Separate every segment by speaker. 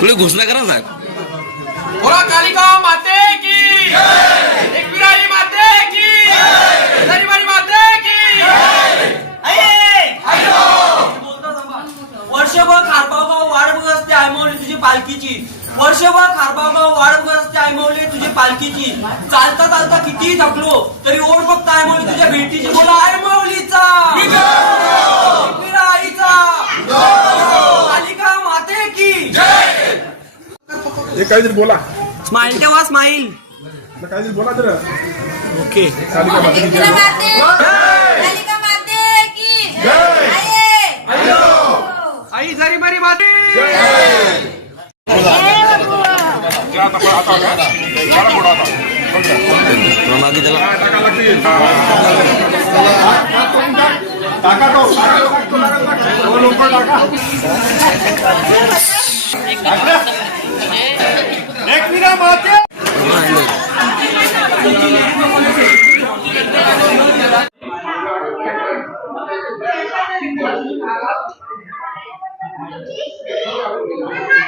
Speaker 1: पुढे घोषणा करा साहेब
Speaker 2: बोला कालिका माते की। एकविराई माते की। माते की।
Speaker 3: वर्षभर खारबागाव वाढ बघत असते आयमवली तुझी पालखीची. वर्षभर खारबागाव वाढ बघत असते आयमवली तुझी पालखीची. चालता चालता कितीही थकलो तरी ओढ फक्त आयमवली तुझ्या भेटीची बोला आयमवलीचा आईचा कालिका माते की!
Speaker 4: हे काहीतरी बोला.
Speaker 3: स्माईल तेव्हा स्माईल
Speaker 4: काहीतरी बोला तर
Speaker 3: ओके
Speaker 4: कालिका माता की जय.
Speaker 5: कालिका माते की जय
Speaker 3: आई जरी बरी माते
Speaker 4: आता आता आता जरा पुढं आता.
Speaker 1: थोडं मागे त्याला
Speaker 4: हा, टाका लागते. टाका तो, टाका तो, टाका तो, टाका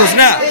Speaker 1: घोषणा द्या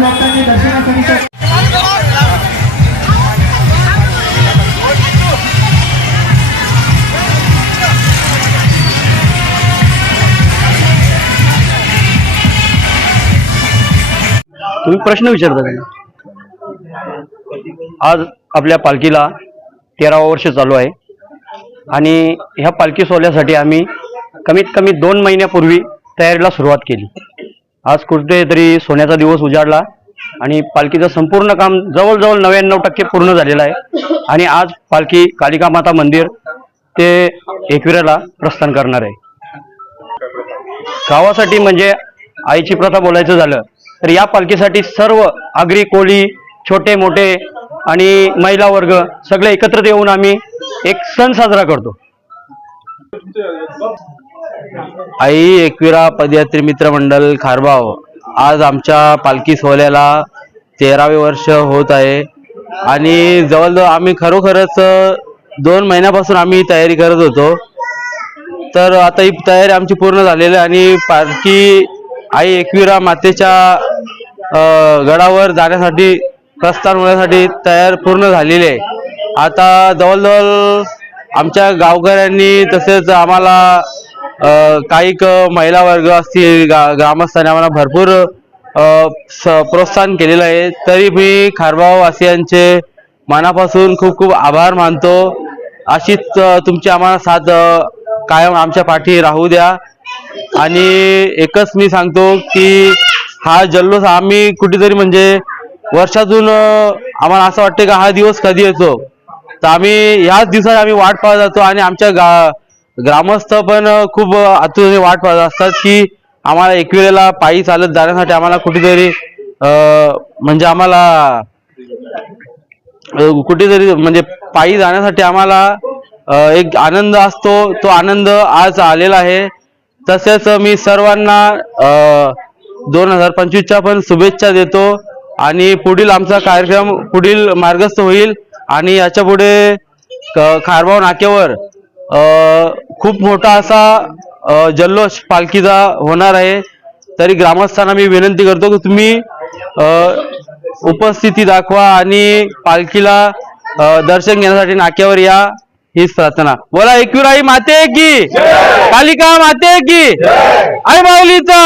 Speaker 6: भक्तांनी दर्शनासाठी
Speaker 7: तुम्ही प्रश्न विचारता त्यांना. आज आपल्या पालखीला तेरावं वर्ष चालू आहे. आणि ह्या पालखी सोहळ्यासाठी आम्ही कमीत कमी दोन महिन्यापूर्वी तयारीला सुरुवात केली. आज कुठेतरी सोन्याचा दिवस उजाडला आणि पालखीचं संपूर्ण काम जवळजवळ नव्याण्णव टक्के पूर्ण झालेलं आहे. आणि आज पालखी कालिका माता मंदिर ते एकविराला प्रस्थान करणार आहे. गावासाठी म्हणजे आईची प्रथा बोलायचं झालं तर या पालखीसाठी सर्व आगरी कोळी छोटे मोठे आणि महिला वर्ग सगळे एकत्र येऊन आम्ही एक सण साजरा करतो. आई एकविरा पदयात्री मित्र मंडळ खारबाव आज आमच्या पालखी सोहळ्याला तेरावे वर्ष होत आहे. आणि जवळजवळ आम्ही खरोखरच दोन महिन्यापासून आम्ही तयारी करत होतो. तर आता ही तयारी आमची पूर्ण झालेली आहे आणि पालखी आई एकविरा मातेच्या गडावर जाण्यासाठी प्रस्थान होण्यासाठी तयार पूर्ण झालेली आहे. आता जवळजवळ आमच्या गावकऱ्यांनी तसेच आम्हाला काही महिला वर्ग असतील गा ग्रामस्थांनी आम्हाला भरपूर स- प्रोत्साहन केलेलं आहे. तरी मी खारबावासियांचे मनापासून खूप खूप आभार मानतो. अशीच तुमची आम्हाला साथ कायम आमच्या पाठी राहू द्या. आणि एकच मी सांगतो की हा जल्लोष आम्ही कुठेतरी म्हणजे वर्षातून आम्हाला असं वाटतं का हा दिवस कधी येतो? तर आम्ही ह्याच दिवसात आम्ही वाट पाहत जातो आणि आमच्या गा ग्रामस्थ पण खूप आतुरतेने वाट पाहत असतात की आम्हाला एकविरेला पायी चालत जाण्यासाठी आम्हाला कुठेतरी म्हणजे आम्हाला कुठेतरी म्हणजे पायी जाण्यासाठी आम्हाला एक आनंद असतो. तो आनंद आज आलेला आहे. तसेच मी सर्वांना दोन हजार पंचवीसच्या पण शुभेच्छा देतो आणि पुढील आमचा कार्यक्रम पुढील मार्गस्थ होईल आणि याच्यापुढे क- खारबाव नाक्यावर खूप मोठा असा जल्लोष पालखीचा होणार आहे. तरी ग्रामस्थांना मी विनंती करतो की तुम्ही उपस्थिती दाखवा आणि पालखीला दर्शन घेण्यासाठी नाक्यावर या हीच प्रार्थना. बोला एकविराई माते की कालिका माते की आई माऊलीचा!